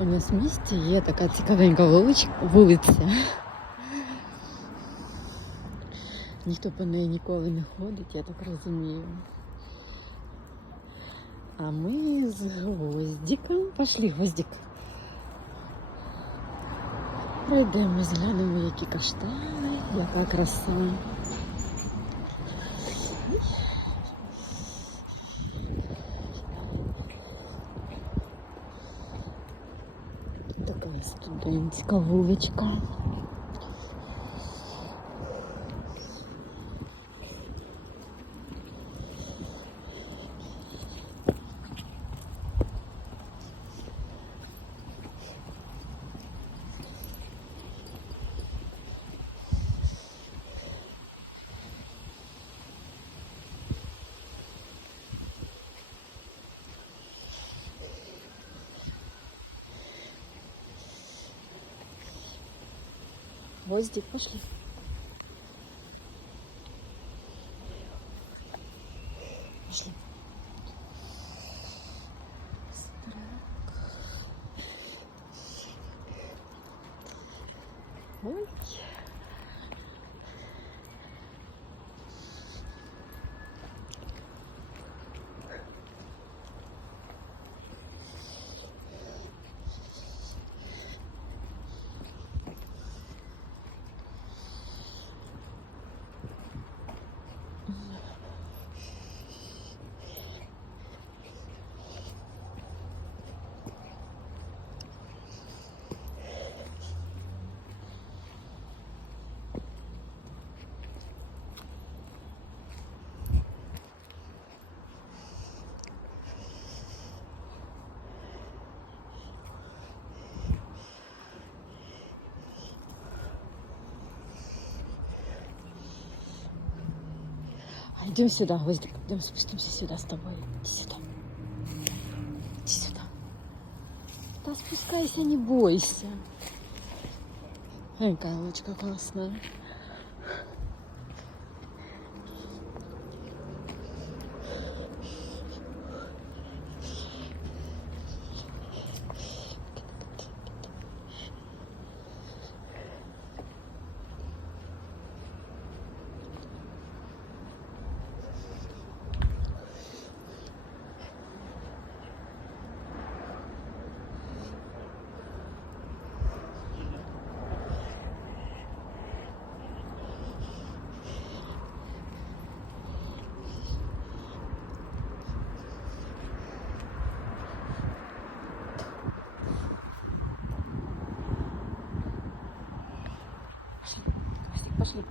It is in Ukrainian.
У нас в місті є така цікавенька вулиця. Ніхто по неї ніколи не ходить, я так розумію. А ми з Гвоздиком. Пошли, Гвоздик. Пройдемо, зглянемо, які каштани, яка краса. Така студентська вуличка. Гвоздик, пошли. Пошли. Ой. Идем сюда, Гвоздик. Идем спустимся сюда с тобой. Иди сюда. Иди сюда. Да спускайся, не бойся. Ой, какая лодочка классная. Пошли.